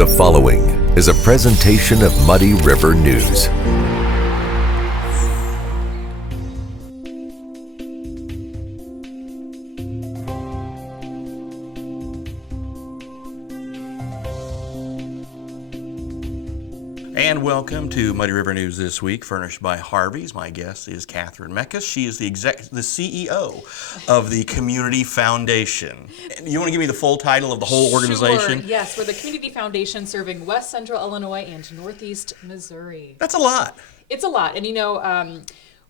The following is a presentation of Muddy River News. And welcome to Muddy River News this week, furnished by Harvey's. My guest is Catherine Meckes. She is the CEO of the Community Foundation. You want to give me the full title of the whole organization? Sure, yes. We're the Community Foundation serving West Central Illinois and Northeast Missouri. That's a lot. It's a lot. And you know,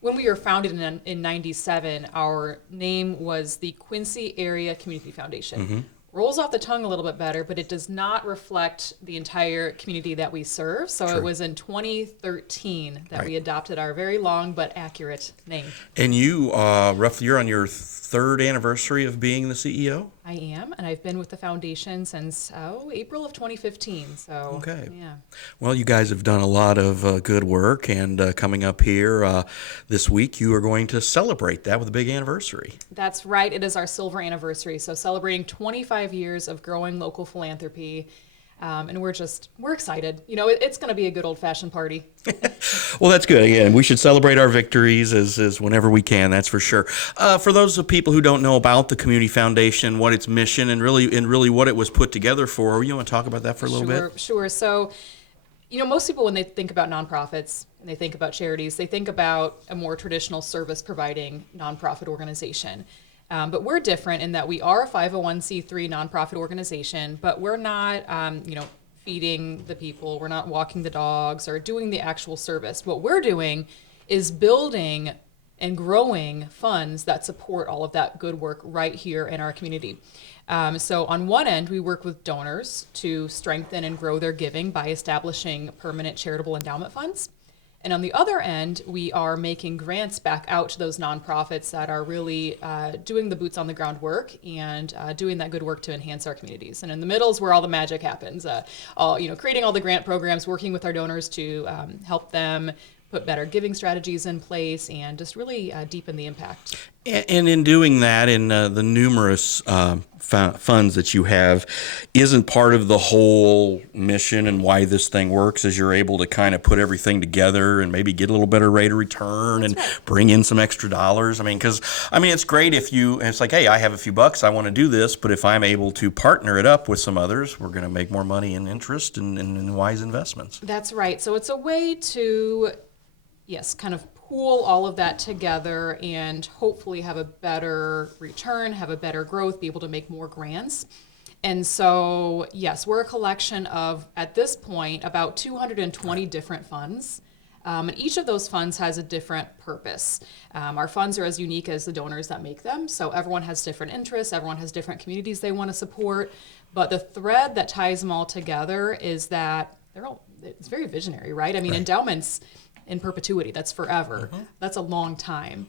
when we were founded in 97, our name was the Quincy Area Community Foundation. Mm-hmm. Rolls off the tongue a little bit better, but it does not reflect the entire community that we serve. So It was in 2013 that we adopted our very long but accurate name. And you, roughly, you're on your third anniversary of being the CEO? I am, and I've been with the foundation since April of 2015. So, okay. Yeah. Well, you guys have done a lot of good work, and coming up here this week, you are going to celebrate that with a big anniversary. That's right. It is our silver anniversary. So celebrating 25 years of growing local philanthropy. And we're excited. You know, it's going to be a good old-fashioned party. Well, that's good. Yeah, and we should celebrate our victories as whenever we can. That's for sure. For those of people who don't know about the Community Foundation, what its mission and really what it was put together for, you want to talk about that for a little bit? Sure. So, you know, most people when they think about nonprofits and they think about charities, they think about a more traditional service-providing nonprofit organization. But we're different in that we are a 501c3 nonprofit organization, but we're not, feeding the people. We're not walking the dogs or doing the actual service. What we're doing is building and growing funds that support all of that good work right here in our community. So on one end, we work with donors to strengthen and grow their giving by establishing permanent charitable endowment funds. And on the other end, we are making grants back out to those nonprofits that are really doing the boots on the ground work and doing that good work to enhance our communities. And in the middle is where all the magic happens. Creating all the grant programs, working with our donors to help them put better giving strategies in place and just really deepen the impact. And in doing that, in the numerous funds that you have, isn't part of the whole mission and why this thing works is you're able to kind of put everything together and maybe get a little better rate of return and bring in some extra dollars. Because it's great if it's like, hey, I have a few bucks, I want to do this, but if I'm able to partner it up with some others, we're going to make more money in interest and in wise investments. That's right. So it's a way to, kind of pool all of that together and hopefully have a better return, have a better growth, be able to make more grants. And so, yes, we're a collection of, at this point, about 220 different funds. And each of those funds has a different purpose. Our funds are as unique as the donors that make them. So everyone has different interests. Everyone has different communities they want to support. But the thread that ties them all together is that it's very visionary, right? Endowments in perpetuity, that's forever. Mm-hmm. That's a long time.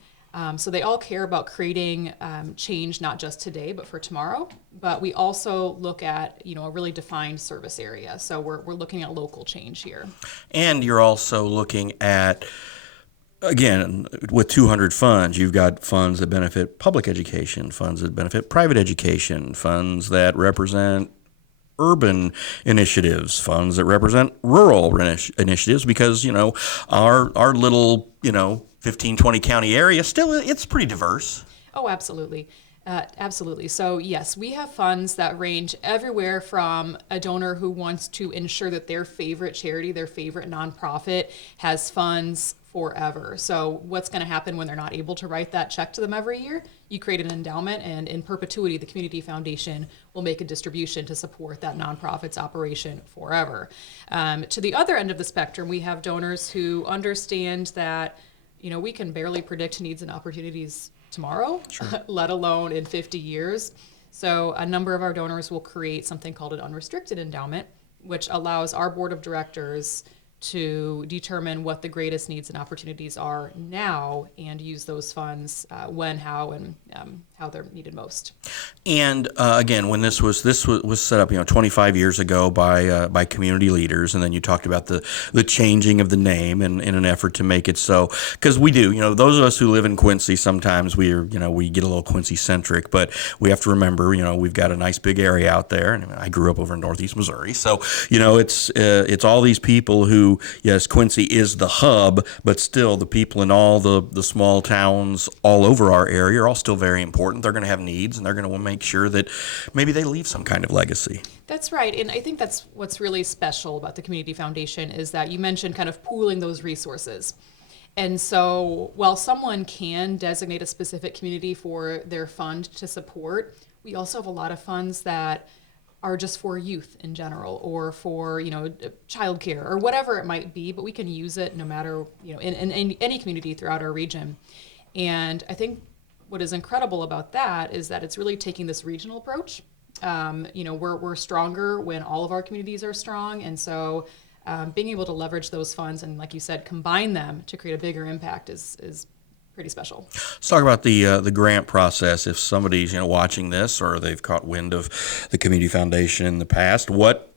So they all care about creating change, not just today, but for tomorrow. But we also look at, a really defined service area. So we're looking at local change here. And you're also looking at, again, with 200 funds, you've got funds that benefit public education, funds that benefit private education, funds that represent urban initiatives, funds that represent rural initiatives, because, our little, 15, 20 county area, still, it's pretty diverse. Oh, absolutely. Absolutely. So, yes, we have funds that range everywhere from a donor who wants to ensure that their favorite charity, their favorite nonprofit has funds forever. So what's going to happen when they're not able to write that check to them every year? You create an endowment, and in perpetuity, the Community Foundation will make a distribution to support that nonprofit's operation forever. To the other end of the spectrum, we have donors who understand that, we can barely predict needs and opportunities tomorrow, let alone in 50 years. So a number of our donors will create something called an unrestricted endowment, which allows our board of directors to determine what the greatest needs and opportunities are now and use those funds when, how, and how they're needed most. And again, when this was set up, 25 years ago by community leaders, and then you talked about the changing of the name in an effort to make it so, because we do, those of us who live in Quincy, sometimes we get a little Quincy centric, but we have to remember, we've got a nice big area out there, and I grew up over in Northeast Missouri, so it's all these people who, yes, Quincy is the hub, but still the people in all the small towns all over our area are all still very important. They're going to have needs, and they're going to want to make sure that maybe they leave some kind of legacy. That's right. And I think that's what's really special about the Community Foundation is that you mentioned kind of pooling those resources. And so while someone can designate a specific community for their fund to support, we also have a lot of funds that are just for youth in general, or for childcare or whatever it might be, but we can use it no matter in any community throughout our region. And I think what is incredible about that is that it's really taking this regional approach. We're stronger when all of our communities are strong, and so being able to leverage those funds and, like you said, combine them to create a bigger impact is pretty special. Let's talk about the grant process. If somebody's watching this, or they've caught wind of the Community Foundation in the past, what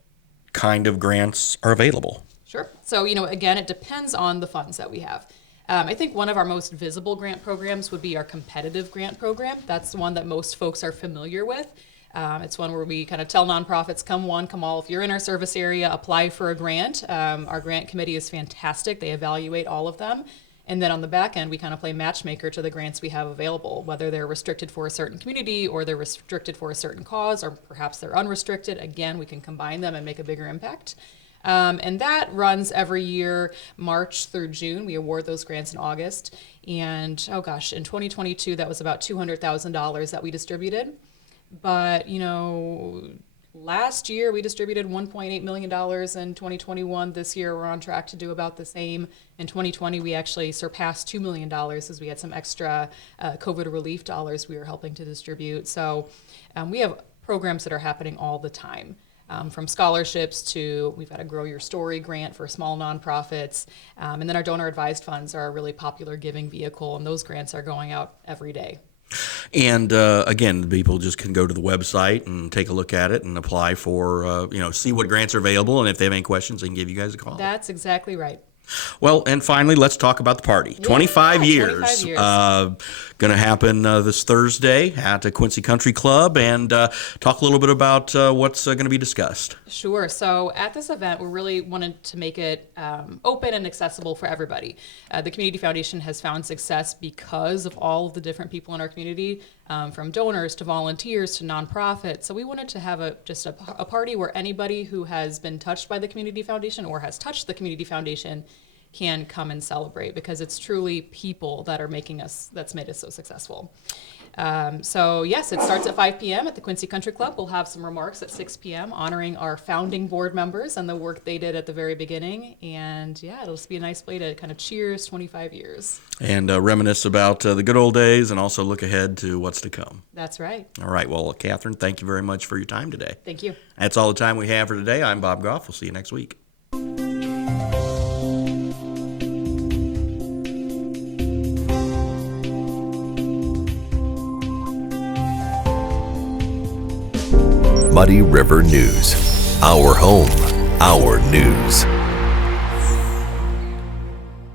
kind of grants are available? Sure. So again, it depends on the funds that we have. I think one of our most visible grant programs would be our competitive grant program. That's the one that most folks are familiar with. It's one where we kind of tell nonprofits, come one, come all. If you're in our service area, apply for a grant. Our grant committee is fantastic. They evaluate all of them. And then on the back end, we kind of play matchmaker to the grants we have available, whether they're restricted for a certain community or they're restricted for a certain cause, or perhaps they're unrestricted. Again, we can combine them and make a bigger impact. And that runs every year, March through June. We award those grants in August. And, in 2022, that was about $200,000 that we distributed. But, last year we distributed $1.8 million in 2021. This year we're on track to do about the same. In 2020, we actually surpassed $2 million as we had some extra COVID relief dollars we were helping to distribute. So we have programs that are happening all the time. From scholarships to, we've got a Grow Your Story grant for small nonprofits. And then our donor advised funds are a really popular giving vehicle, and those grants are going out every day. And again, people just can go to the website and take a look at it and apply for, see what grants are available. And if they have any questions, they can give you guys a call. That's exactly right. Well, and finally, let's talk about the party. Yeah, 25 years. 25 years. Going to happen this Thursday at the Quincy Country Club, and talk a little bit about what's going to be discussed. Sure. So at this event, we really wanted to make it open and accessible for everybody. The Community Foundation has found success because of all of the different people in our community, from donors to volunteers to nonprofits. So we wanted to have a party where anybody who has been touched by the Community Foundation or has touched the Community Foundation can come and celebrate, because it's truly people that's made us so successful. So yes, it starts at 5 p.m. at the Quincy Country Club. We'll have some remarks at 6 p.m. honoring our founding board members and the work they did at the very beginning. And yeah, it'll just be a nice way to kind of cheers 25 years. And reminisce about the good old days, and also look ahead to what's to come. That's right. All right. Well, Catherine, thank you very much for your time today. Thank you. That's all the time we have for today. I'm Bob Goff. We'll see you next week. Muddy River News. Our home, our news.